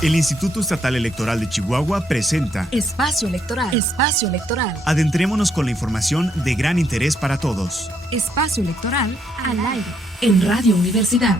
El Instituto Estatal Electoral de Chihuahua presenta Espacio Electoral. Espacio Electoral. Adentrémonos con la información de gran interés para todos. Espacio Electoral al aire. En Radio Universidad.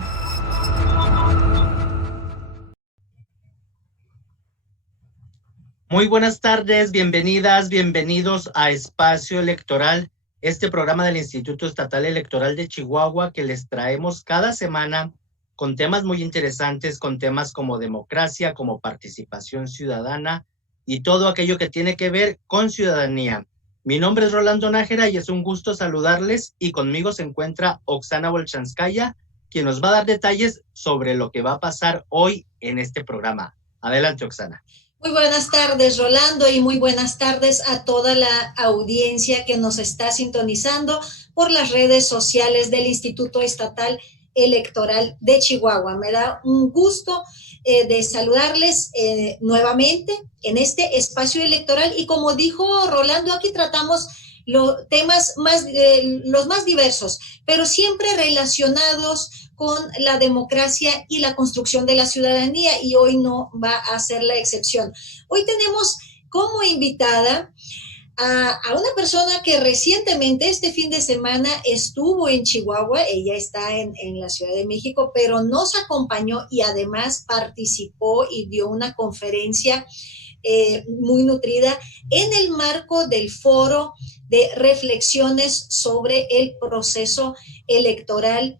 Muy buenas tardes, bienvenidas, bienvenidos a Espacio Electoral, este programa del Instituto Estatal Electoral de Chihuahua que les traemos cada semana con temas muy interesantes, con temas como democracia, como participación ciudadana y todo aquello que tiene que ver con ciudadanía. Mi nombre es Rolando Nájera y es un gusto saludarles, y conmigo se encuentra Oksana Bolchanskaya, quien nos va a dar detalles sobre lo que va a pasar hoy en este programa. Adelante, Oksana. Muy buenas tardes, Rolando, y muy buenas tardes a toda la audiencia que nos está sintonizando por las redes sociales del Instituto Estatal Electoral de Chihuahua. Me da un gusto de saludarles nuevamente en este espacio electoral, y como dijo Rolando, aquí tratamos los temas los más diversos, pero siempre relacionados con la democracia y la construcción de la ciudadanía, y hoy no va a ser la excepción. Hoy tenemos como invitada a una persona que recientemente, este fin de semana, estuvo en Chihuahua. Ella está en la Ciudad de México, pero nos acompañó y además participó y dio una conferencia muy nutrida en el marco del foro de reflexiones sobre el proceso electoral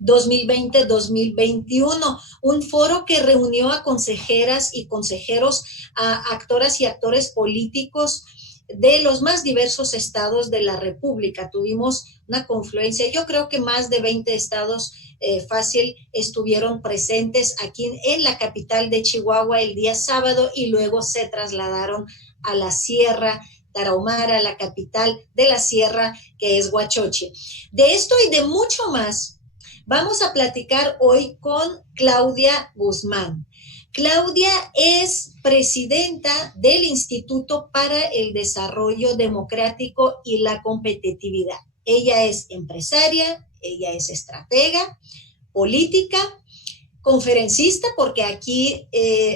2020-2021, un foro que reunió a consejeras y consejeros, a actoras y actores políticos de los más diversos estados de la República. Tuvimos una confluencia, yo creo que más de 20 estados fácil estuvieron presentes aquí en la capital de Chihuahua el día sábado, y luego se trasladaron a la Sierra Tarahumara, la capital de la sierra, que es Huachochi. De esto y de mucho más vamos a platicar hoy con Claudia Guzmán. Claudia es presidenta del Instituto para el Desarrollo Democrático y la Competitividad. Ella es empresaria, ella es estratega, política, conferencista, porque aquí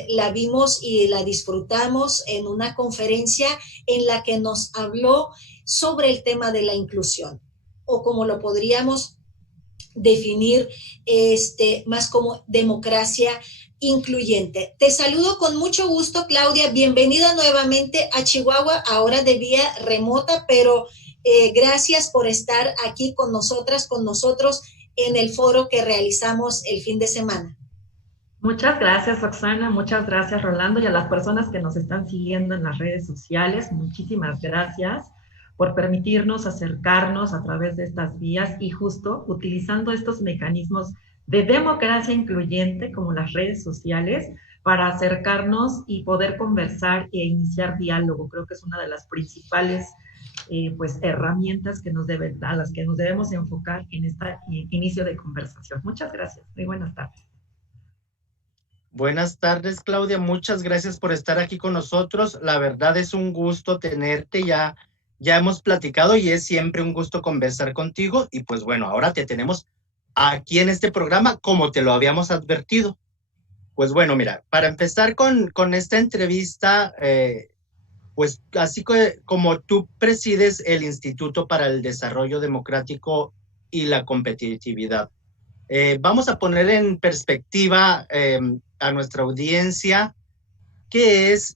la vimos y la disfrutamos en una conferencia en la que nos habló sobre el tema de la inclusión, o como lo podríamos definir más como democracia incluyente. Te saludo con mucho gusto, Claudia. Bienvenida nuevamente a Chihuahua, ahora de vía remota, pero gracias por estar aquí con nosotros en el foro que realizamos el fin de semana. Muchas gracias, Oksana, muchas gracias, Rolando, y a las personas que nos están siguiendo en las redes sociales, muchísimas gracias por permitirnos acercarnos a través de estas vías, y justo utilizando estos mecanismos de democracia incluyente como las redes sociales para acercarnos y poder conversar e iniciar diálogo. Creo que es una de las principales herramientas a las que nos debemos enfocar en este inicio de conversación. Muchas gracias. Muy buenas tardes. Buenas tardes, Claudia. Muchas gracias por estar aquí con nosotros. La verdad es un gusto tenerte. Ya hemos platicado y es siempre un gusto conversar contigo. Y pues bueno, ahora te tenemos aquí en este programa como te lo habíamos advertido. Pues bueno, mira, para empezar con esta entrevista, pues así como tú presides el Instituto para el Desarrollo Democrático y la Competitividad, vamos a poner en perspectiva a nuestra audiencia qué es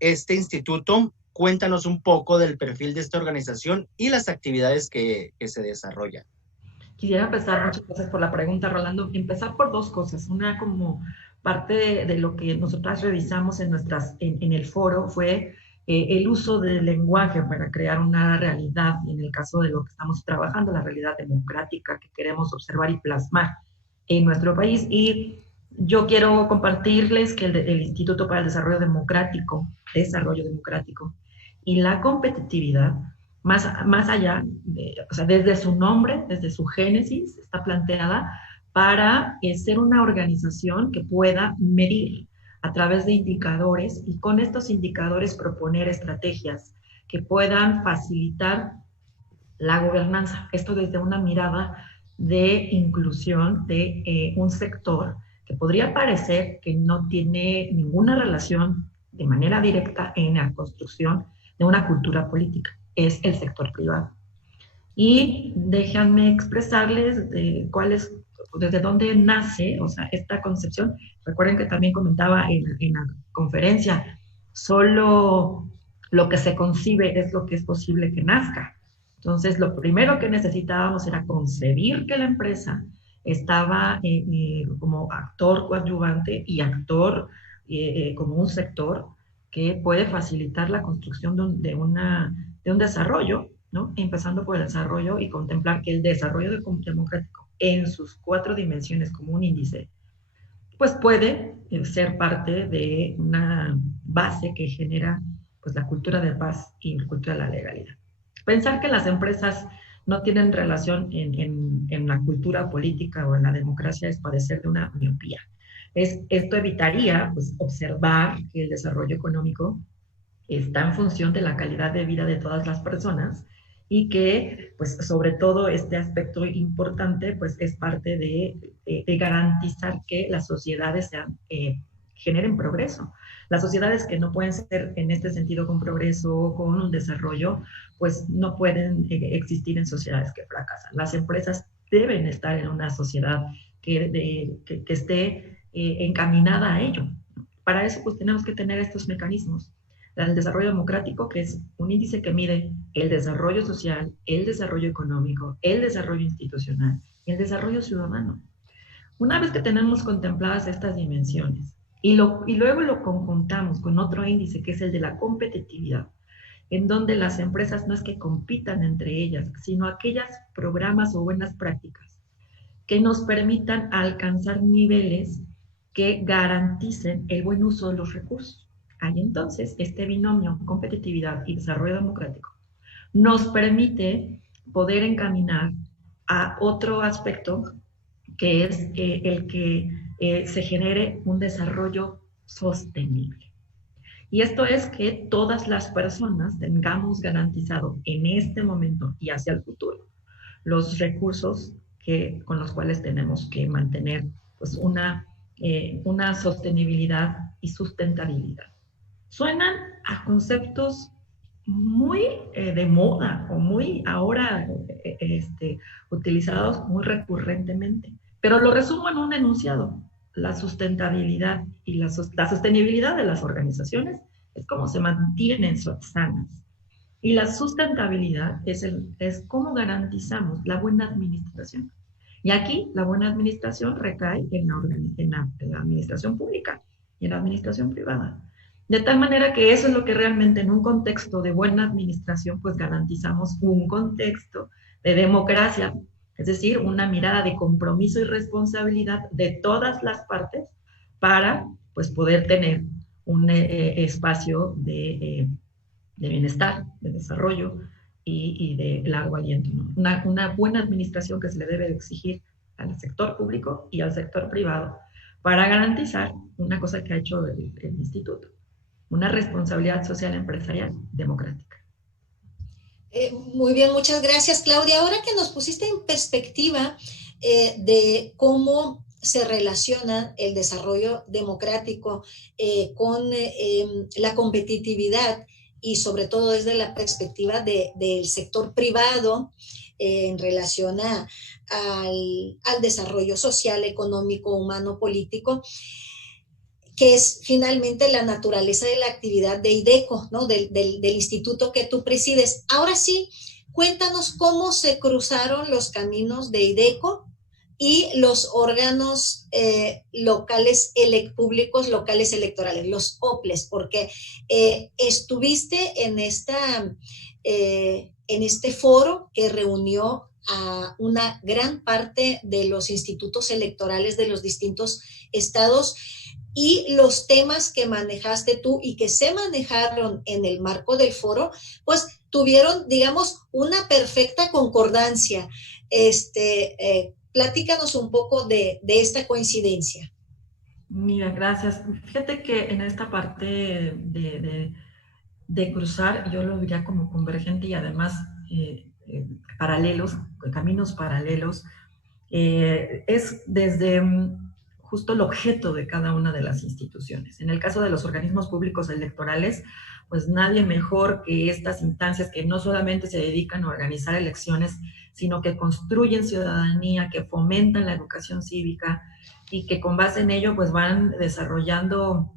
este instituto. Cuéntanos un poco del perfil de esta organización y las actividades que se desarrollan. Quisiera empezar, muchas gracias por la pregunta, Rolando, empezar por dos cosas. Una, como parte de lo que nosotras revisamos en el foro, fue el uso del lenguaje para crear una realidad, en el caso de lo que estamos trabajando, la realidad democrática que queremos observar y plasmar en nuestro país. Y yo quiero compartirles que el Instituto para el Desarrollo Democrático y la Competitividad, más allá, desde su nombre, desde su génesis, está planteada para ser una organización que pueda medir a través de indicadores, y con estos indicadores proponer estrategias que puedan facilitar la gobernanza. Esto desde una mirada de inclusión de un sector que podría parecer que no tiene ninguna relación de manera directa en la construcción de una cultura política, es el sector privado. Y déjenme expresarles desde dónde nace, o sea, esta concepción. Recuerden que también comentaba en la conferencia, solo lo que se concibe es lo que es posible que nazca. Entonces, lo primero que necesitábamos era concebir que la empresa estaba como actor coadyuvante y actor como un sector que puede facilitar la construcción de un desarrollo, ¿no? Empezando por el desarrollo y contemplar que el desarrollo democrático en sus 4 dimensiones como un índice, pues puede ser parte de una base que genera pues la cultura de paz y la cultura de la legalidad. Pensar que las empresas no tienen relación en la cultura política o en la democracia es padecer de una miopía. Esto evitaría pues, observar que el desarrollo económico está en función de la calidad de vida de todas las personas y que, pues, sobre todo este aspecto importante, pues, es parte de garantizar que las sociedades generen progreso. Las sociedades que no pueden ser en este sentido con progreso, con un desarrollo, pues no pueden existir en sociedades que fracasan. Las empresas deben estar en una sociedad que esté encaminada a ello. Para eso, pues, tenemos que tener estos mecanismos. El desarrollo democrático, que es un índice que mide el desarrollo social, el desarrollo económico, el desarrollo institucional y el desarrollo ciudadano. Una vez que tenemos contempladas estas dimensiones y luego lo conjuntamos con otro índice que es el de la competitividad, en donde las empresas no es que compitan entre ellas, sino aquellos programas o buenas prácticas que nos permitan alcanzar niveles que garanticen el buen uso de los recursos. Ahí entonces este binomio competitividad y desarrollo democrático nos permite poder encaminar a otro aspecto que es el que se genere un desarrollo sostenible. Y esto es que todas las personas tengamos garantizado en este momento y hacia el futuro los recursos con los cuales tenemos que mantener pues, una sostenibilidad y sustentabilidad. Suenan a conceptos muy de moda o muy ahora utilizados muy recurrentemente, pero lo resumo en un enunciado. La sustentabilidad y la sostenibilidad de las organizaciones es cómo se mantienen sanas. Y la sustentabilidad es cómo garantizamos la buena administración. Y aquí la buena administración recae en la administración pública y en la administración privada. De tal manera que eso es lo que realmente en un contexto de buena administración, pues garantizamos un contexto de democracia, es decir, una mirada de compromiso y responsabilidad de todas las partes para pues, poder tener un espacio de bienestar, de desarrollo y de largo aliento, ¿no? Una buena administración que se le debe exigir al sector público y al sector privado para garantizar una cosa que ha hecho el instituto, una responsabilidad social empresarial democrática. Muy bien, muchas gracias, Claudia. Ahora que nos pusiste en perspectiva de cómo se relaciona el desarrollo democrático con la competitividad y sobre todo desde la perspectiva del sector privado en relación al desarrollo social, económico, humano, político, que es finalmente la naturaleza de la actividad de IDECO, ¿no? del instituto que tú presides. Ahora sí, cuéntanos cómo se cruzaron los caminos de IDECO y los órganos locales, públicos locales electorales, los OPLES, porque estuviste en este foro que reunió a una gran parte de los institutos electorales de los distintos estados, y los temas que manejaste tú y que se manejaron en el marco del foro, pues tuvieron, digamos, una perfecta concordancia. Platícanos un poco de esta coincidencia. Mira, gracias. Fíjate que en esta parte de cruzar, yo lo diría como convergente y además paralelos, caminos paralelos, es desde justo el objeto de cada una de las instituciones. En el caso de los organismos públicos electorales, pues nadie mejor que estas instancias que no solamente se dedican a organizar elecciones, sino que construyen ciudadanía, que fomentan la educación cívica y que con base en ello pues van desarrollando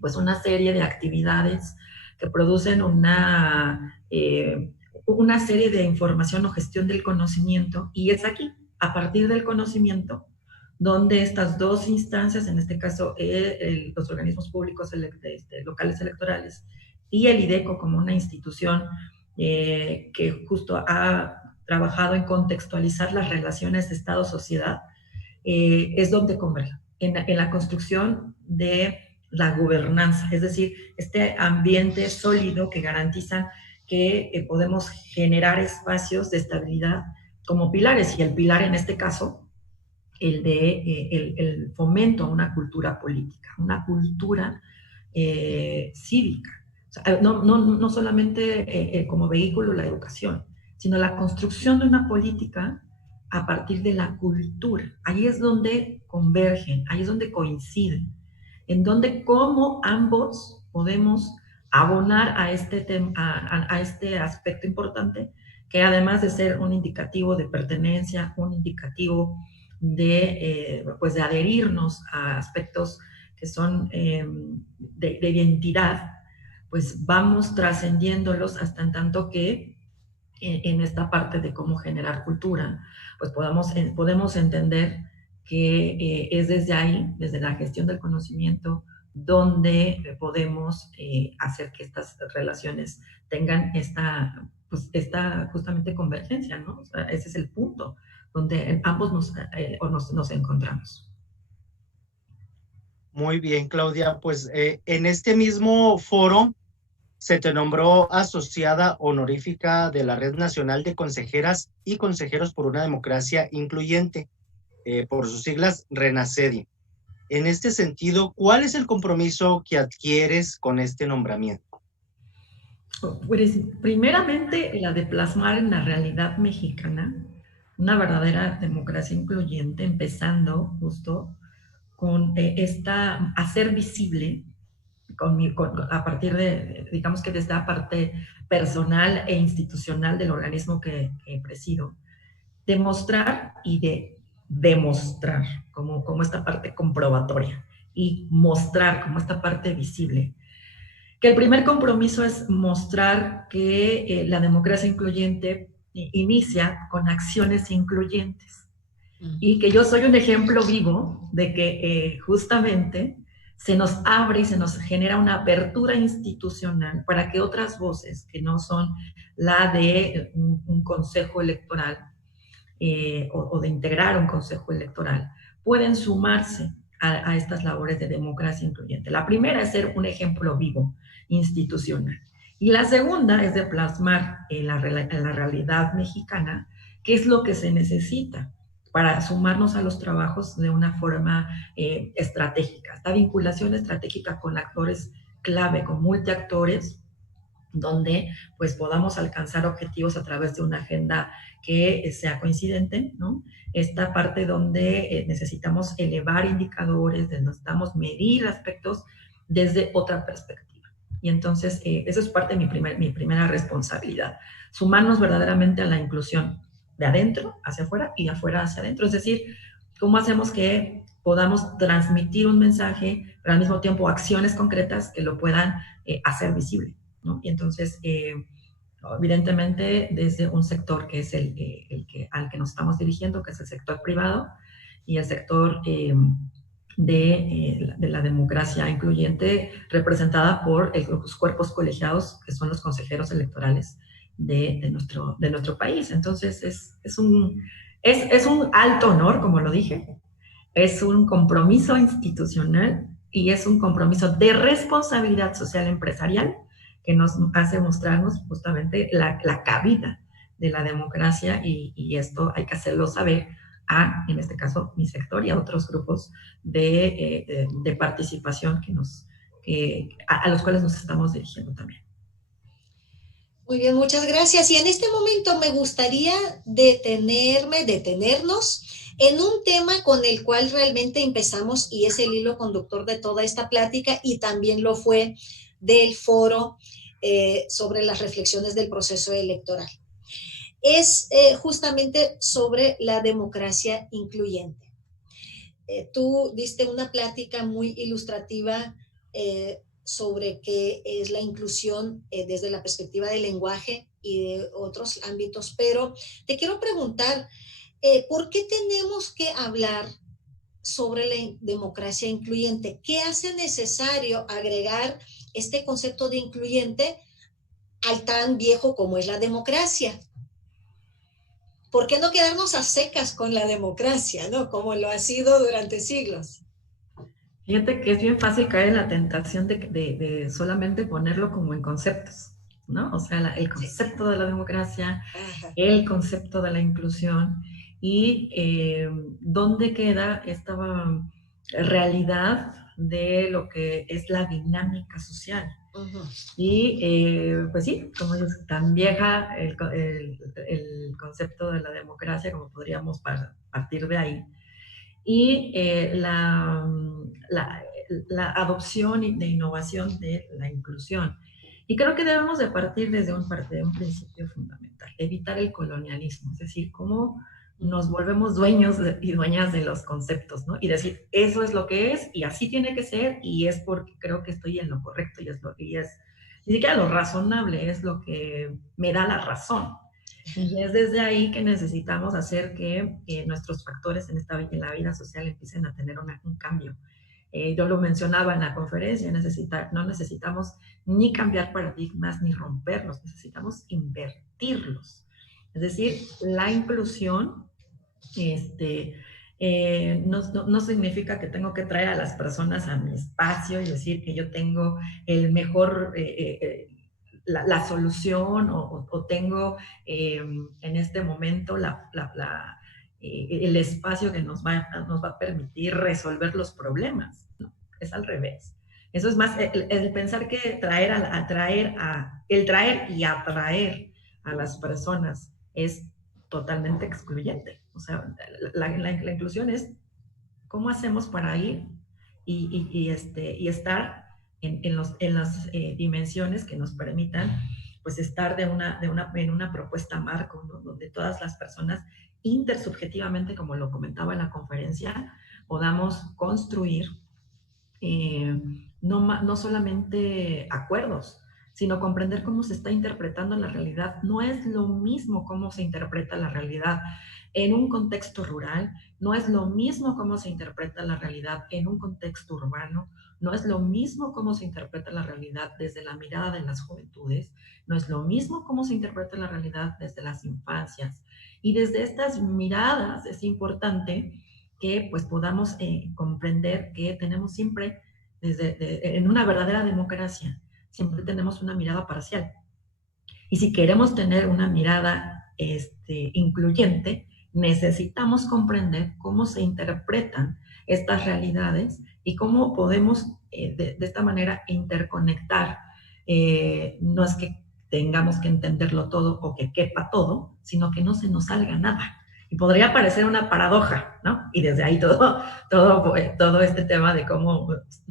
pues una serie de actividades que producen una serie de información o gestión del conocimiento, y es aquí, a partir del conocimiento, donde estas dos instancias, en este caso los organismos públicos locales electorales y el IDECO como una institución que justo ha trabajado en contextualizar las relaciones de Estado-sociedad, es donde convergen, en la construcción de la gobernanza, es decir, este ambiente sólido que garantiza que podemos generar espacios de estabilidad como pilares, y el pilar en este caso, el fomento a una cultura política, una cultura cívica. O sea, no solamente como vehículo la educación, sino la construcción de una política a partir de la cultura. Ahí es donde convergen, ahí es donde coinciden, en donde cómo ambos podemos abonar a este aspecto importante, que además de ser un indicativo de pertenencia, un indicativo de adherirnos a aspectos que son de identidad, pues vamos trascendiéndolos hasta en tanto que en esta parte de cómo generar cultura, pues podemos entender que es desde ahí, desde la gestión del conocimiento, donde podemos hacer que estas relaciones tengan esta justamente convergencia, ¿no? O sea, ese es el punto donde ambos nos encontramos. Muy bien, Claudia. Pues en este mismo foro se te nombró asociada honorífica de la Red Nacional de Consejeras y Consejeros por una Democracia Incluyente, por sus siglas RENACEDI. En este sentido, ¿cuál es el compromiso que adquieres con este nombramiento? Pues primeramente la de plasmar en la realidad mexicana una verdadera democracia incluyente, empezando justo con hacer visible, a partir de, digamos que desde la parte personal e institucional del organismo que presido, demostrar y de demostrar como esta parte comprobatoria y mostrar como esta parte visible. Que el primer compromiso es mostrar que la democracia incluyente inicia con acciones incluyentes. Y que yo soy un ejemplo vivo de que justamente se nos abre y se nos genera una apertura institucional para que otras voces, que no son la de un consejo electoral o de integrar un consejo electoral, pueden sumarse a estas labores de democracia incluyente. La primera es ser un ejemplo vivo, institucional. Y la segunda es de plasmar en la realidad mexicana qué es lo que se necesita para sumarnos a los trabajos de una forma estratégica. Esta vinculación estratégica con actores clave, con multiactores, donde pues podamos alcanzar objetivos a través de una agenda que sea coincidente, ¿no? Esta parte donde necesitamos elevar indicadores, necesitamos medir aspectos desde otra perspectiva. Y entonces, eso es parte de mi primera responsabilidad, sumarnos verdaderamente a la inclusión de adentro hacia afuera y de afuera hacia adentro. Es decir, ¿cómo hacemos que podamos transmitir un mensaje, pero al mismo tiempo acciones concretas que lo puedan hacer visible, ¿no? Y entonces, evidentemente, desde un sector que es al que nos estamos dirigiendo, que es el sector privado, y el sector de la democracia incluyente, representada por los cuerpos colegiados, que son los consejeros electorales de nuestro país. Entonces, es un alto honor, como lo dije, es un compromiso institucional y es un compromiso de responsabilidad social empresarial que nos hace mostrarnos justamente la cabida de la democracia, y esto hay que hacerlo saber en este caso, mi sector y a otros grupos de participación a los cuales nos estamos dirigiendo también. Muy bien, muchas gracias. Y en este momento me gustaría detenernos en un tema con el cual realmente empezamos y es el hilo conductor de toda esta plática y también lo fue del foro sobre las reflexiones del proceso electoral. Es justamente sobre la democracia incluyente. Tú diste una plática muy ilustrativa sobre qué es la inclusión desde la perspectiva del lenguaje y de otros ámbitos, pero te quiero preguntar, ¿por qué tenemos que hablar sobre la democracia incluyente? ¿Qué hace necesario agregar este concepto de incluyente al tan viejo como es la democracia? ¿Por qué no quedarnos a secas con la democracia, ¿no? Como lo ha sido durante siglos? Fíjate que es bien fácil caer en la tentación de solamente ponerlo como en conceptos, ¿no? O sea, el concepto de la democracia, el concepto de la inclusión y dónde queda esta realidad de lo que es la dinámica social. Y pues sí, como dices, tan vieja el concepto de la democracia como podríamos partir de ahí. Y la adopción de innovación de la inclusión. Y creo que debemos de partir desde un principio fundamental, evitar el colonialismo, es decir, cómo nos volvemos dueños y dueñas de los conceptos, ¿no? Y decir, eso es lo que es y así tiene que ser y es porque creo que estoy en lo correcto y es lo que es, ni siquiera lo razonable es lo que me da la razón. Y es desde ahí que necesitamos hacer que nuestros factores en la vida social empiecen a tener un cambio. Yo lo mencionaba en la conferencia, no necesitamos ni cambiar paradigmas ni romperlos, necesitamos invertirlos. Es decir, la inclusión no significa que tengo que traer a las personas a mi espacio y decir que yo tengo el mejor... la solución o tengo en este momento el espacio que nos va a permitir resolver los problemas. No, es al revés. Eso es más el pensar que el traer y atraer a las personas es totalmente excluyente. O sea, la inclusión es cómo hacemos para ir y estar en las dimensiones que nos permitan pues estar en una propuesta marco, ¿no? Donde todas las personas intersubjetivamente, como lo comentaba en la conferencia, podamos construir no solamente acuerdos, sino comprender cómo se está interpretando la realidad. No es lo mismo cómo se interpreta la realidad en un contexto rural, no es lo mismo cómo se interpreta la realidad en un contexto urbano, no es lo mismo cómo se interpreta la realidad desde la mirada de las juventudes, no es lo mismo cómo se interpreta la realidad desde las infancias. Y desde estas miradas es importante que pues podamos comprender que tenemos siempre, en una verdadera democracia, siempre tenemos una mirada parcial. Y si queremos tener una mirada incluyente, necesitamos comprender cómo se interpretan estas realidades y cómo podemos de esta manera interconectar. No es que tengamos que entenderlo todo o que quepa todo, sino que no se nos salga nada. Y podría parecer una paradoja, ¿no? Y desde ahí todo este tema de cómo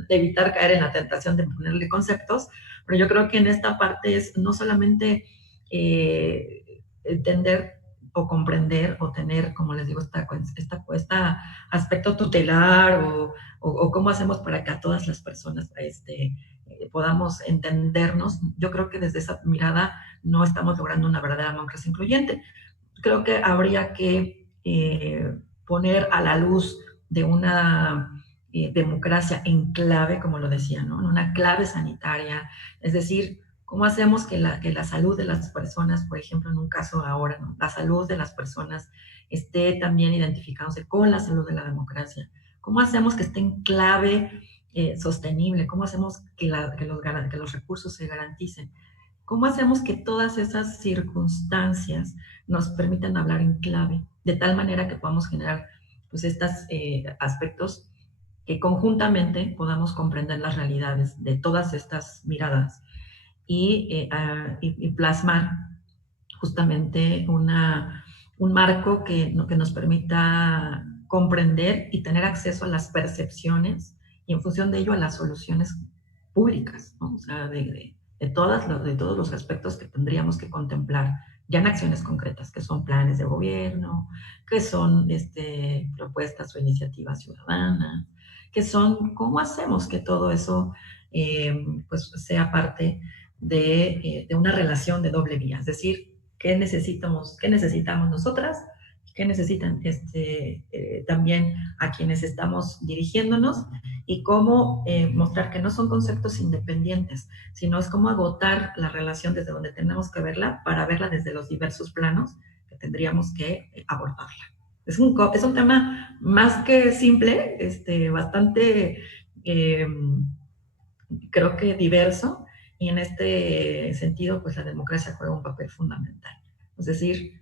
evitar caer en la tentación de ponerle conceptos, pero yo creo que en esta parte es no solamente entender o comprender o tener, como les digo, este aspecto tutelar o cómo hacemos para que a todas las personas podamos entendernos. Yo creo que desde esa mirada no estamos logrando una verdadera democracia incluyente. Creo que habría que poner a la luz de una democracia en clave, como lo decía, ¿no? En una clave sanitaria, es decir, ¿cómo hacemos que la salud de las personas, por ejemplo, en un caso ahora, ¿no? La salud de las personas esté también identificándose con la salud de la democracia? ¿Cómo hacemos que esté en clave sostenible? ¿Cómo hacemos que los recursos se garanticen? ¿Cómo hacemos que todas esas circunstancias nos permitan hablar en clave, de tal manera que podamos generar pues, estos aspectos que conjuntamente podamos comprender las realidades de todas estas miradas y plasmar justamente un marco que nos permita comprender y tener acceso a las percepciones y en función de ello a las soluciones públicas, ¿no? O sea, de todos los aspectos que tendríamos que contemplar ya en acciones concretas, que son planes de gobierno, que son propuestas o iniciativas ciudadanas, que son cómo hacemos que todo eso pues sea parte de una relación de doble vía, es decir, qué necesitamos nosotras, qué necesitan también a quienes estamos dirigiéndonos y cómo mostrar que no son conceptos independientes, sino es cómo agotar la relación desde donde tenemos que verla para verla desde los diversos planos que tendríamos que abordarla. Es un tema más que simple, bastante, creo que diverso, y en este sentido, pues la democracia juega un papel fundamental. Es decir,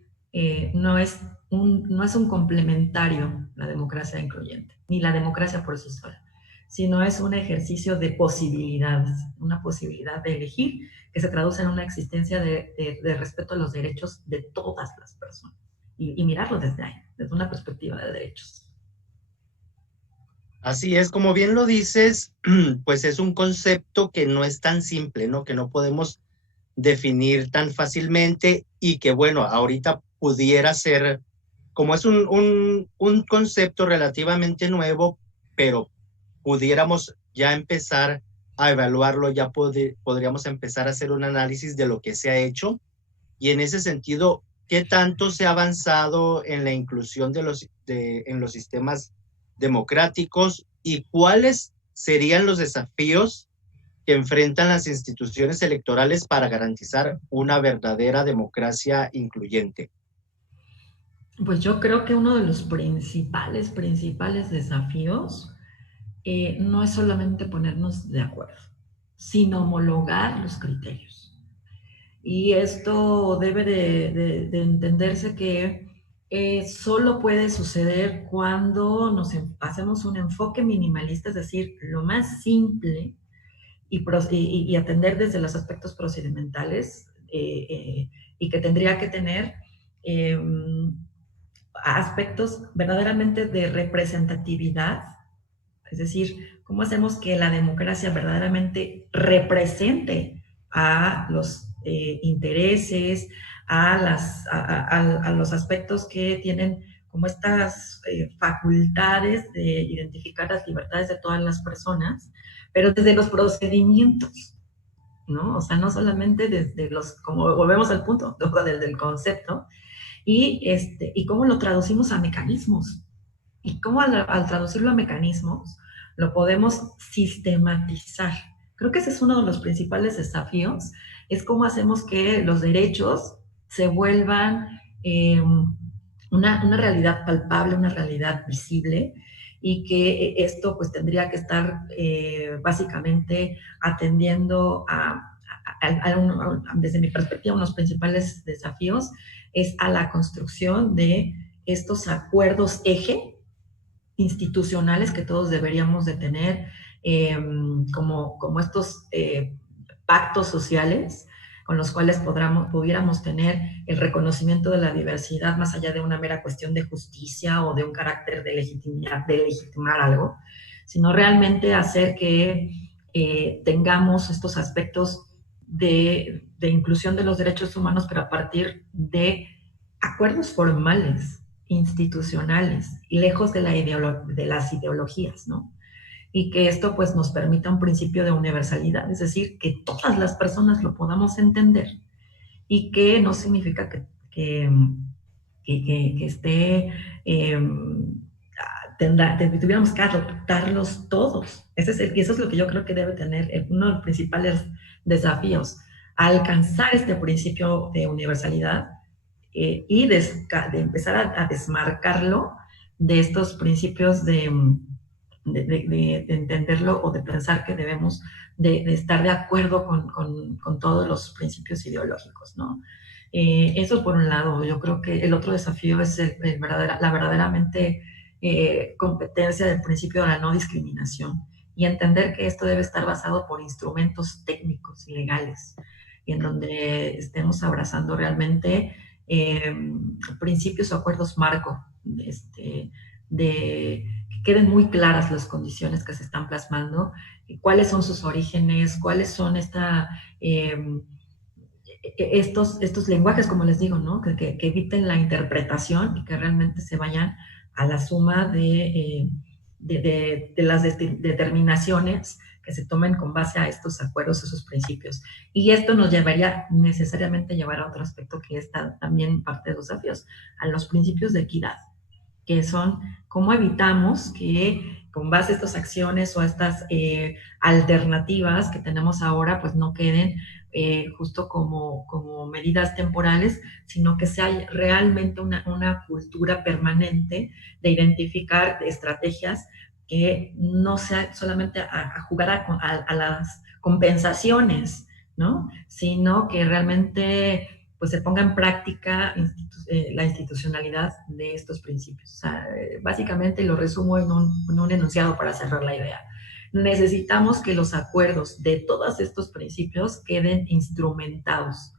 no es un complementario la democracia incluyente, ni la democracia por sí sola, sino es un ejercicio de posibilidades, una posibilidad de elegir que se traduce en una existencia de respeto a los derechos de todas las personas y mirarlo desde ahí, desde una perspectiva de derechos. Así es, como bien lo dices, pues es un concepto que no es tan simple, ¿no? Que no podemos definir tan fácilmente y que, bueno, ahorita pudiera ser, como es un concepto relativamente nuevo, pero pudiéramos ya empezar a evaluarlo, ya podríamos empezar a hacer un análisis de lo que se ha hecho y en ese sentido, ¿qué tanto se ha avanzado en la inclusión en los sistemas democráticos y cuáles serían los desafíos que enfrentan las instituciones electorales para garantizar una verdadera democracia incluyente? Pues yo creo que uno de los principales desafíos no es solamente ponernos de acuerdo, sino homologar los criterios. Y esto debe de entenderse que solo puede suceder cuando hacemos un enfoque minimalista, es decir, lo más simple y atender desde los aspectos procedimentales y que tendría que tener aspectos verdaderamente de representatividad, es decir, cómo hacemos que la democracia verdaderamente represente a los intereses, a los aspectos que tienen como estas facultades de identificar las libertades de todas las personas, pero desde los procedimientos, ¿no? O sea, no solamente desde como volvemos al punto, desde el concepto, y cómo lo traducimos a mecanismos. Y cómo al traducirlo a mecanismos lo podemos sistematizar. Creo que ese es uno de los principales desafíos, es cómo hacemos que los derechos se vuelvan una realidad palpable, una realidad visible, y que esto pues tendría que estar básicamente atendiendo desde mi perspectiva, unos principales desafíos es a la construcción de estos acuerdos eje institucionales que todos deberíamos de tener, como estos pactos sociales con los cuales pudiéramos tener el reconocimiento de la diversidad más allá de una mera cuestión de justicia o de un carácter de legitimar algo, sino realmente hacer que tengamos estos aspectos de inclusión de los derechos humanos, pero a partir de acuerdos formales, institucionales, y lejos de las ideologías, ¿no? Y que esto pues nos permita un principio de universalidad, es decir, que todas las personas lo podamos entender y que no significa que tuviéramos que adoptarlos todos. Eso es lo que yo creo que debe tener uno de los principales desafíos, alcanzar este principio de universalidad y de empezar a desmarcarlo de estos principios de entenderlo o de pensar que debemos de estar de acuerdo con todos los principios ideológicos, ¿no? Eso por un lado. Yo creo que el otro desafío es la verdaderamente competencia del principio de la no discriminación y entender que esto debe estar basado por instrumentos técnicos y legales y en donde estemos abrazando realmente principios o acuerdos marco que queden muy claras las condiciones que se están plasmando, cuáles son sus orígenes, cuáles son estos lenguajes, como les digo, ¿no? Que eviten la interpretación y que realmente se vayan a la suma de las determinaciones que se tomen con base a estos acuerdos, esos principios. Y esto nos llevaría necesariamente a llevar a otro aspecto que está también parte de los desafíos, a los principios de equidad, que son cómo evitamos que con base a estas acciones o a estas alternativas que tenemos ahora, pues no queden justo como medidas temporales, sino que sea realmente una cultura permanente de identificar estrategias que no sea solamente a jugar a las compensaciones, ¿no? Sino que realmente pues se ponga en práctica la institucionalidad de estos principios. O sea, básicamente lo resumo en un enunciado para cerrar la idea. Necesitamos que los acuerdos de todos estos principios queden instrumentados.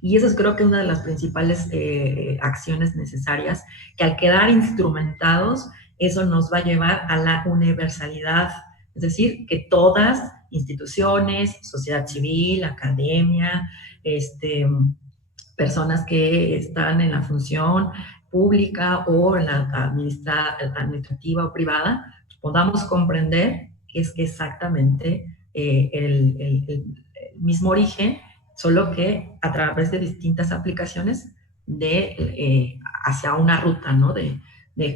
Y eso es, creo que, una de las principales acciones necesarias, que al quedar instrumentados, eso nos va a llevar a la universalidad. Es decir, que todas, instituciones, sociedad civil, academia, personas que están en la función pública o en la administrativa o privada, podamos comprender que es que exactamente el mismo origen, solo que a través de distintas aplicaciones hacia una ruta, ¿no? De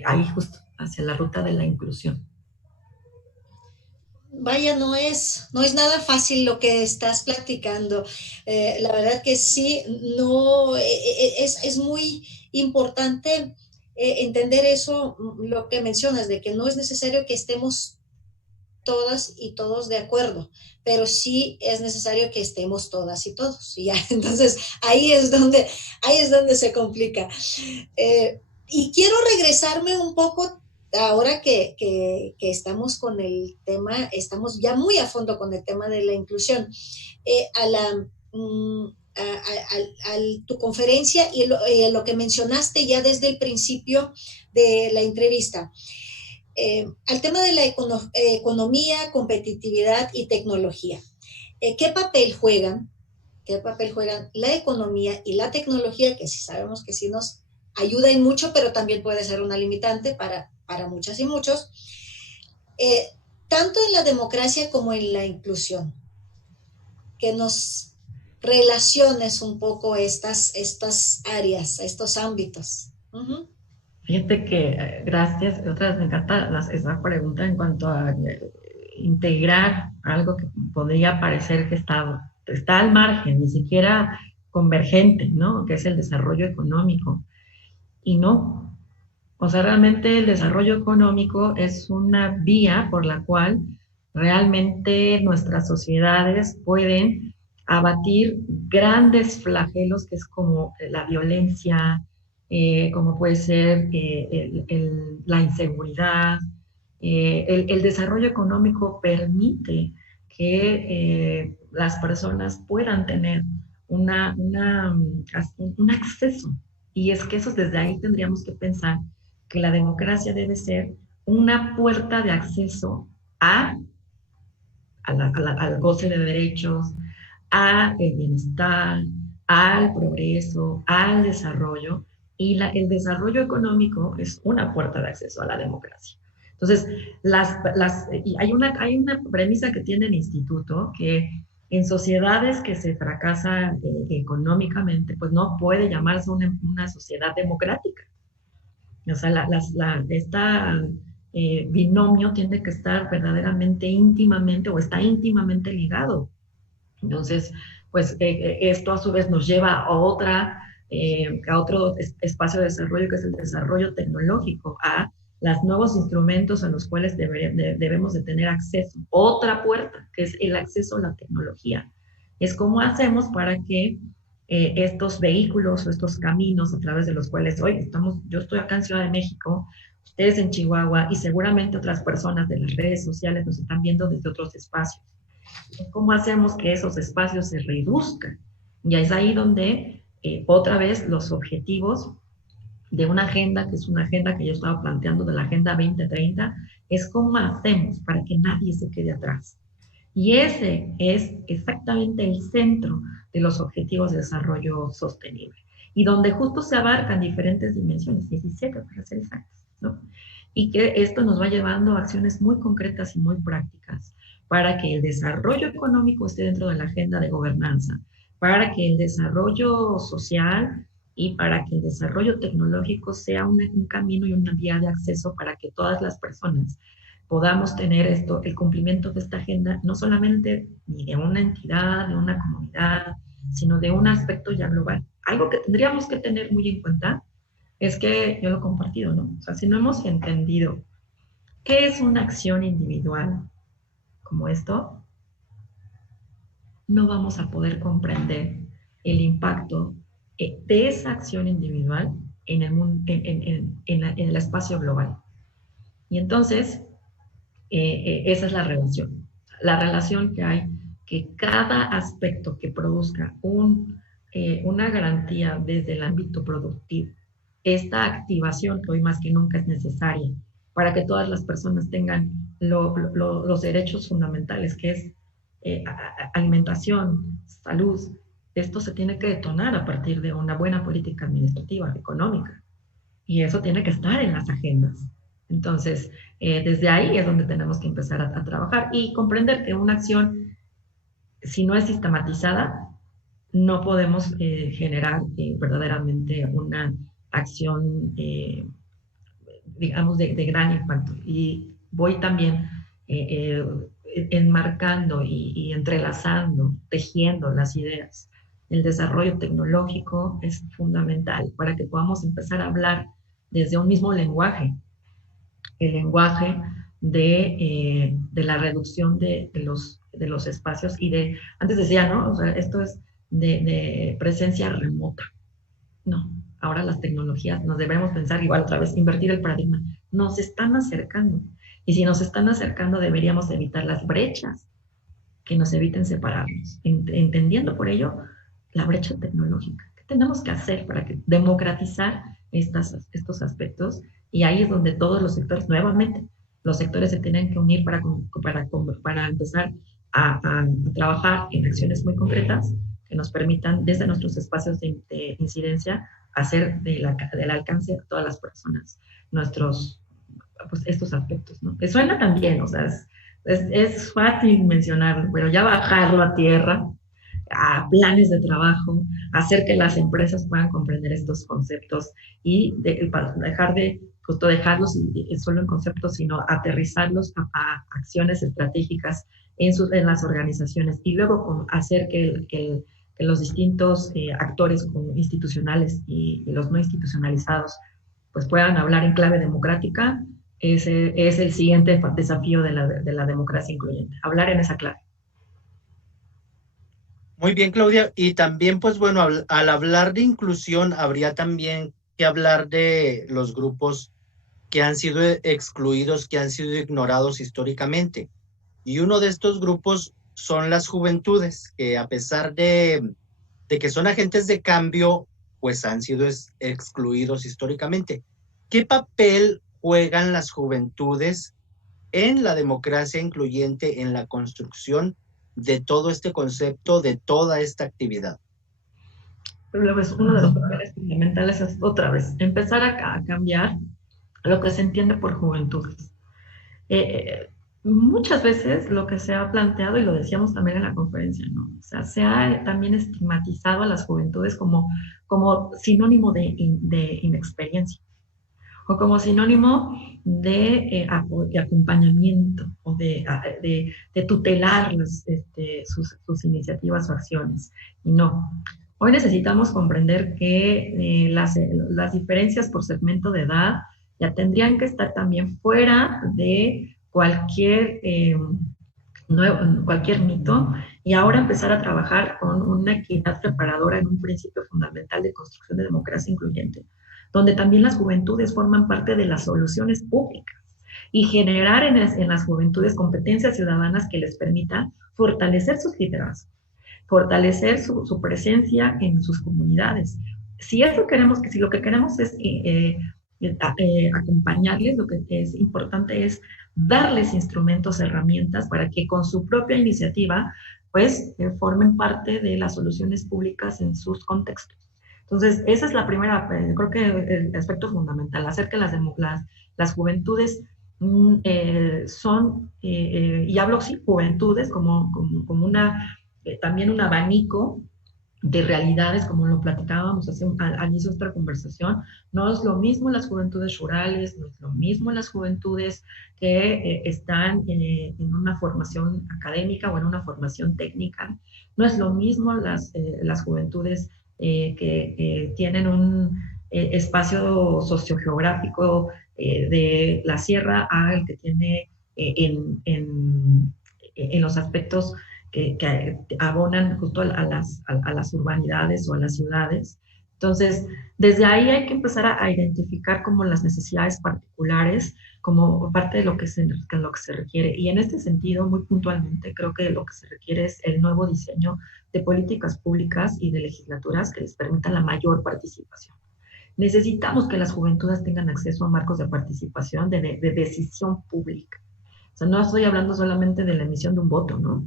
ahí justo, hacia la ruta de la inclusión. Vaya, no es nada fácil lo que estás platicando. La verdad que sí, no, es muy importante entender eso, lo que mencionas, de que no es necesario que estemos todas y todos de acuerdo, pero sí es necesario que estemos todas y todos. Y ya, entonces ahí es donde se complica. Y quiero regresarme un poco. Ahora que estamos con el tema, estamos ya muy a fondo con el tema de la inclusión, a tu conferencia y lo que mencionaste ya desde el principio de la entrevista, al tema de la economía, competitividad y tecnología. ¿Qué papel juegan la economía y la tecnología, que sí sabemos que sí nos ayuda en mucho, pero también puede ser una limitante para muchas y muchos, tanto en la democracia como en la inclusión? Que nos relaciones un poco estas áreas, estos ámbitos. Uh-huh. Fíjate que, gracias, otra vez me encanta esa pregunta en cuanto a integrar algo que podría parecer que está al margen, ni siquiera convergente, ¿no? Que es el desarrollo económico. Y no, o sea, realmente el desarrollo económico es una vía por la cual realmente nuestras sociedades pueden abatir grandes flagelos, que es como la violencia, como puede ser la inseguridad. El desarrollo económico permite que las personas puedan tener un acceso. Y es que eso, desde ahí tendríamos que pensar que la democracia debe ser una puerta de acceso al goce de derechos, al bienestar, al progreso, al desarrollo, y el desarrollo económico es una puerta de acceso a la democracia. Entonces, hay una premisa que tiene el instituto, que en sociedades que se fracasan económicamente, pues no puede llamarse una sociedad democrática. O sea, binomio tiene que estar verdaderamente íntimamente, o está íntimamente ligado. Entonces, pues esto a su vez nos lleva a otro espacio de desarrollo, que es el desarrollo tecnológico, a los nuevos instrumentos a los cuales debemos de tener acceso. Otra puerta, que es el acceso a la tecnología. Es cómo hacemos para que estos vehículos o estos caminos a través de los cuales hoy yo estoy acá en Ciudad de México, ustedes en Chihuahua, y seguramente otras personas de las redes sociales nos están viendo desde otros espacios. ¿Cómo hacemos que esos espacios se reduzcan? Y es ahí donde otra vez los objetivos de una agenda, que es una agenda que yo estaba planteando de la Agenda 2030, es cómo hacemos para que nadie se quede atrás. Y ese es exactamente el centro de los Objetivos de Desarrollo Sostenible, y donde justo se abarcan diferentes dimensiones, 17 para ser exactos, ¿no? Y que esto nos va llevando a acciones muy concretas y muy prácticas para que el desarrollo económico esté dentro de la agenda de gobernanza, para que el desarrollo social y para que el desarrollo tecnológico sea un camino y una vía de acceso para que todas las personas podamos tener el cumplimiento de esta agenda, no solamente ni de una entidad, de una comunidad, sino de un aspecto ya global. Algo que tendríamos que tener muy en cuenta es que, yo lo he compartido, ¿no? O sea, si no hemos entendido qué es una acción individual como esto, no vamos a poder comprender el impacto de esa acción individual en el mundo, en el espacio global. Y entonces, esa es la relación que hay, que cada aspecto que produzca una garantía desde el ámbito productivo, esta activación que hoy más que nunca es necesaria para que todas las personas tengan los derechos fundamentales, que es alimentación, salud. Esto se tiene que detonar a partir de una buena política administrativa, económica, y eso tiene que estar en las agendas. Entonces, desde ahí es donde tenemos que empezar a trabajar y comprender que una acción, si no es sistematizada, no podemos generar verdaderamente una acción, digamos, de gran impacto. Y voy también enmarcando y entrelazando, tejiendo las ideas. El desarrollo tecnológico es fundamental para que podamos empezar a hablar desde un mismo lenguaje, el lenguaje de la reducción de los espacios y de, antes decía, ¿no? O sea, esto es de presencia remota. No, ahora las tecnologías, nos debemos pensar igual otra vez, invertir el paradigma. Nos están acercando. Y si nos están acercando, deberíamos evitar las brechas que nos eviten separarnos. Entendiendo por ello la brecha tecnológica. ¿Qué tenemos que hacer para democratizar estos aspectos? Y ahí es donde todos los sectores, nuevamente, los sectores se tienen que unir para empezar a trabajar en acciones muy concretas que nos permitan, desde nuestros espacios de incidencia, hacer del alcance a todas las personas pues, estos aspectos, ¿no? Que suena también, o sea, es fácil mencionarlo, pero ya bajarlo a tierra, a planes de trabajo, hacer que las empresas puedan comprender estos conceptos y dejar de justo dejarlos solo en conceptos, sino aterrizarlos a acciones estratégicas en las organizaciones y luego hacer que los distintos actores institucionales y los no institucionalizados pues puedan hablar en clave democrática. Ese es el siguiente desafío de la democracia incluyente, hablar en esa clave. Muy bien, Claudia. Y también, pues bueno, al hablar de inclusión, habría también que hablar de los grupos que han sido excluidos, que han sido ignorados históricamente. Y uno de estos grupos son las juventudes, que a pesar de que son agentes de cambio, pues han sido excluidos históricamente. ¿Qué papel juegan las juventudes en la democracia incluyente, en la construcción de todo este concepto, de toda esta actividad? Pero uno de los papeles fundamentales es, otra vez, empezar a cambiar lo que se entiende por juventudes. Muchas veces lo que se ha planteado, y lo decíamos también en la conferencia, ¿no? O sea, se ha también estigmatizado a las juventudes como sinónimo de inexperiencia, o como sinónimo de acompañamiento, o de tutelar sus iniciativas o acciones. Y no. Hoy necesitamos comprender que las diferencias por segmento de edad ya tendrían que estar también fuera de cualquier mito, y ahora empezar a trabajar con una equidad preparadora en un principio fundamental de construcción de democracia incluyente, donde también las juventudes forman parte de las soluciones públicas y generar en las juventudes competencias ciudadanas que les permitan fortalecer sus liderazgos, fortalecer su presencia en sus comunidades, si lo que queremos es acompañarles, lo que es importante es darles instrumentos, herramientas para que con su propia iniciativa pues formen parte de las soluciones públicas en sus contextos. Entonces, esa es la primera, creo que el aspecto fundamental, hacer que las juventudes son, y hablo sí, juventudes como también un abanico de realidades, como lo platicábamos al inicio de esta conversación. No es lo mismo las juventudes rurales, no es lo mismo las juventudes que están en una formación académica o en una formación técnica, no es lo mismo las juventudes que tienen un espacio sociogeográfico de la sierra al que tiene en los aspectos que abonan justo a las urbanidades o a las ciudades. Entonces, desde ahí hay que empezar a identificar como las necesidades particulares como parte de lo que se requiere. Y en este sentido, muy puntualmente, creo que lo que se requiere es el nuevo diseño de políticas públicas y de legislaturas que les permitan la mayor participación. Necesitamos que las juventudes tengan acceso a marcos de participación, de decisión pública. O sea, no estoy hablando solamente de la emisión de un voto, ¿no?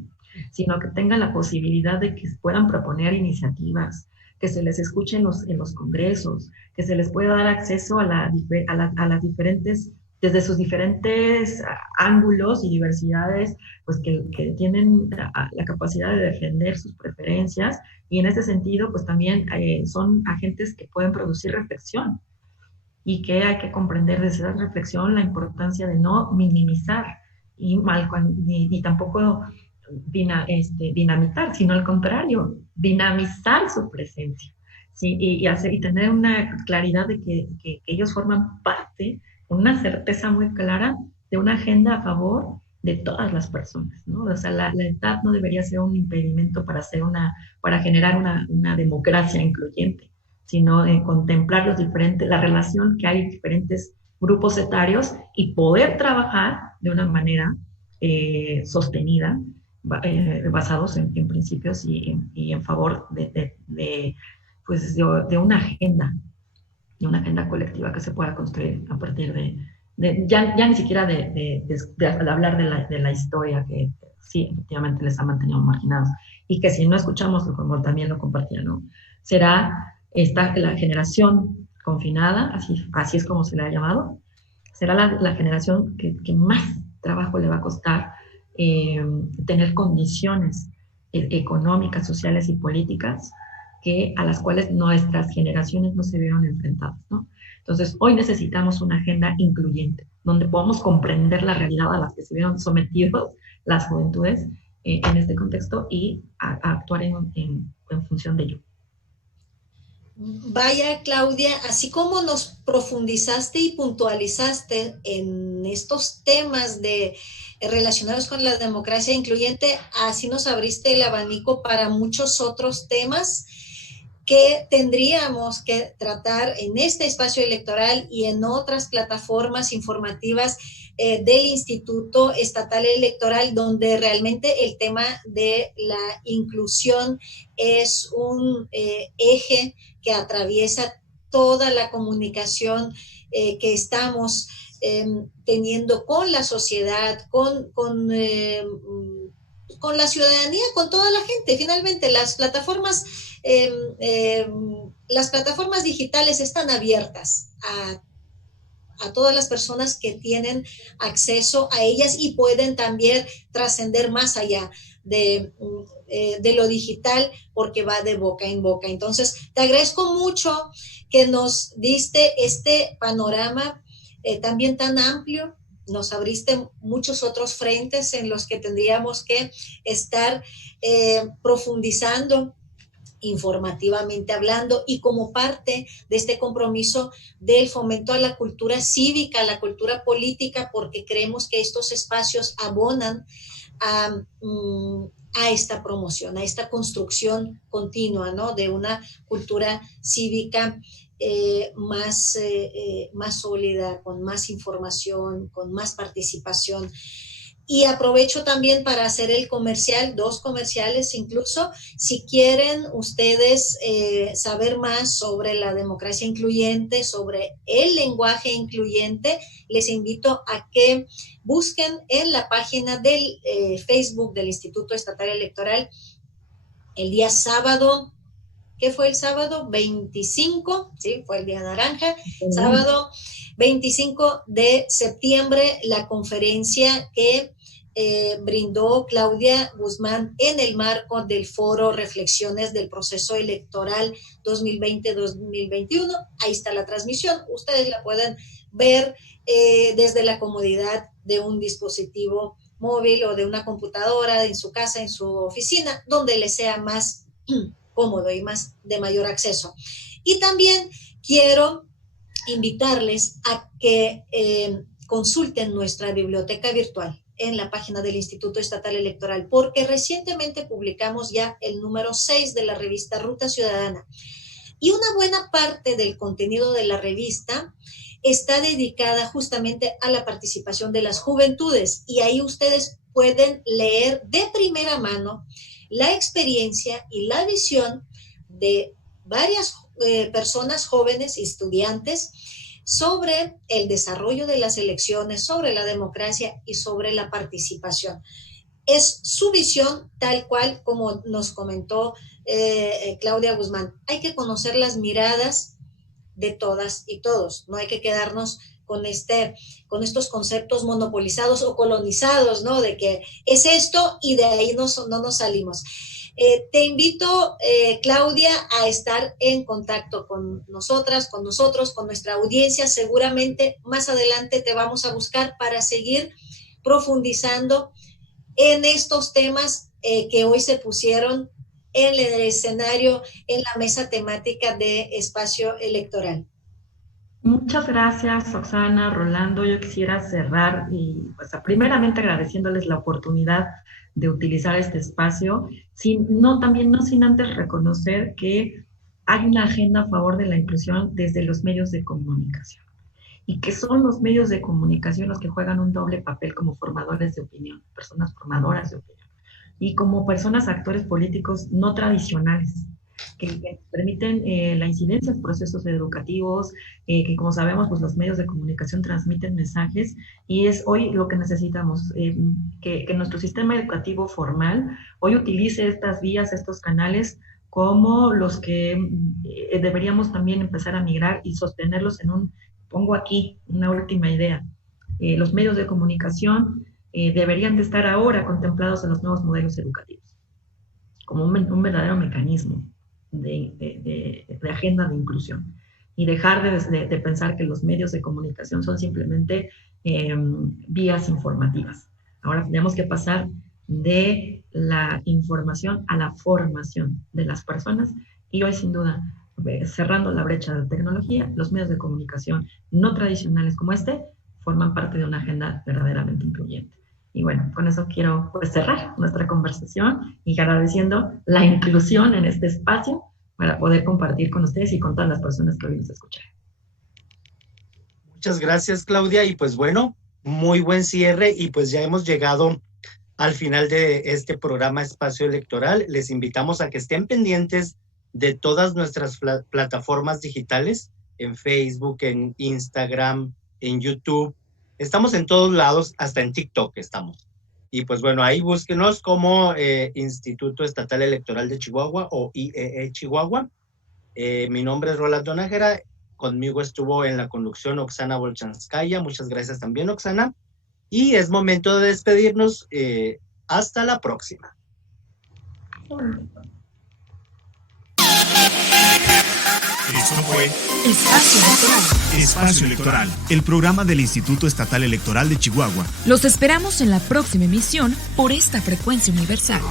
Sino que tengan la posibilidad de que puedan proponer iniciativas, que se les escuche en los congresos, que se les pueda dar acceso a las diferentes, desde sus diferentes ángulos y diversidades, pues que tienen la capacidad de defender sus preferencias, y en ese sentido, pues también son agentes que pueden producir reflexión, y que hay que comprender desde esa reflexión la importancia de no minimizar ni tampoco dinamitar, sino al contrario, dinamizar su presencia, ¿sí? Y tener una claridad de que ellos forman parte, una certeza muy clara de una agenda a favor de todas las personas, ¿no? O sea, la edad no debería ser un impedimento para generar una democracia incluyente, sino contemplar la relación que hay en diferentes grupos etarios y poder trabajar de una manera sostenida, basados en principios y en favor de una agenda colectiva que se pueda construir a partir ya ni siquiera de hablar de la historia, que sí, efectivamente les ha mantenido marginados, y que si no escuchamos, como también lo compartía, ¿no? Será la generación confinada, así es como se le ha llamado, será la generación que más trabajo le va a costar tener condiciones económicas, sociales y políticas a las cuales nuestras generaciones no se vieron enfrentadas, ¿no? Entonces, hoy necesitamos una agenda incluyente, donde podamos comprender la realidad a la que se vieron sometidos las juventudes en este contexto y a actuar en función de ello. Vaya, Claudia, así como nos profundizaste y puntualizaste en estos temas relacionados con la democracia incluyente, así nos abriste el abanico para muchos otros temas que tendríamos que tratar en este espacio electoral y en otras plataformas informativas del Instituto Estatal Electoral, donde realmente el tema de la inclusión es un eje que atraviesa toda la comunicación que estamos teniendo con la sociedad, con la ciudadanía, con toda la gente. Finalmente, las plataformas digitales están abiertas a todas las personas que tienen acceso a ellas y pueden también trascender más allá de lo digital, porque va de boca en boca. Entonces, te agradezco mucho que nos diste este panorama también tan amplio. Nos abriste muchos otros frentes en los que tendríamos que estar profundizando informativamente hablando, y como parte de este compromiso del fomento a la cultura cívica, a la cultura política, porque creemos que estos espacios abonan a esta promoción, a esta construcción continua, ¿no?, de una cultura cívica más sólida, con más información, con más participación. Y aprovecho también para hacer el comercial, 2 comerciales incluso. Si quieren ustedes saber más sobre la democracia incluyente, sobre el lenguaje incluyente, les invito a que busquen en la página del Facebook del Instituto Estatal Electoral el día sábado. ¿Qué fue el sábado? 25, sí, fue el día naranja. Sábado 25 de septiembre, la conferencia que brindó Claudia Guzmán en el marco del foro Reflexiones del Proceso Electoral 2020-2021. Ahí está la transmisión. Ustedes la pueden ver desde la comodidad de un dispositivo móvil o de una computadora en su casa, en su oficina, donde les sea más cómodo y más de mayor acceso. Y también quiero invitarles a que consulten nuestra biblioteca virtual en la página del Instituto Estatal Electoral, porque recientemente publicamos ya el número 6 de la revista Ruta Ciudadana. Y una buena parte del contenido de la revista está dedicada justamente a la participación de las juventudes, y ahí ustedes pueden leer de primera mano la experiencia y la visión de varias personas jóvenes y estudiantes sobre el desarrollo de las elecciones, sobre la democracia y sobre la participación. Es su visión tal cual como nos comentó Claudia Guzmán. Hay que conocer las miradas de todas y todos. No hay que quedarnos con estos conceptos monopolizados o colonizados, ¿no? De que es esto y de ahí no nos salimos. Te invito, Claudia, a estar en contacto con nosotras, con nosotros, con nuestra audiencia. Seguramente más adelante te vamos a buscar para seguir profundizando en estos temas que hoy se pusieron en el escenario, en la mesa temática de espacio electoral. Muchas gracias, Oxana, Rolando. Yo quisiera cerrar y pues primeramente agradeciéndoles la oportunidad de utilizar este espacio, no sin antes reconocer que hay una agenda a favor de la inclusión desde los medios de comunicación, y que son los medios de comunicación los que juegan un doble papel como formadores de opinión, personas formadoras de opinión, y como personas actores políticos no tradicionales, que permiten la incidencia en procesos educativos, que como sabemos, pues los medios de comunicación transmiten mensajes, y es hoy lo que necesitamos, que nuestro sistema educativo formal hoy utilice estas vías, estos canales, como los que deberíamos también empezar a migrar y sostenerlos pongo aquí una última idea. Los medios de comunicación deberían de estar ahora contemplados en los nuevos modelos educativos, como un verdadero mecanismo de agenda de inclusión, y dejar de pensar que los medios de comunicación son simplemente vías informativas. Ahora tenemos que pasar de la información a la formación de las personas, y hoy sin duda, cerrando la brecha de tecnología, los medios de comunicación no tradicionales como forman parte de una agenda verdaderamente incluyente. Y bueno, con eso quiero cerrar nuestra conversación y agradeciendo la inclusión en este espacio para poder compartir con ustedes y con todas las personas que hoy nos escuchan. Muchas gracias, Claudia. Y pues bueno, muy buen cierre, y pues ya hemos llegado al final de este programa Espacio Electoral. Les invitamos a que estén pendientes de todas nuestras plataformas digitales, en Facebook, en Instagram, en YouTube. Estamos en todos lados, hasta en TikTok estamos. Y pues bueno, ahí búsquenos como Instituto Estatal Electoral de Chihuahua o IEE Chihuahua. Mi nombre es Rolando Nájera. Conmigo estuvo en la conducción Oxana Bolchanskaya. Muchas gracias también, Oxana. Y es momento de despedirnos. Hasta la próxima. Esto fue Espacio Electoral. Espacio Electoral, el programa del Instituto Estatal Electoral de Chihuahua. Los esperamos en la próxima emisión por esta frecuencia universal.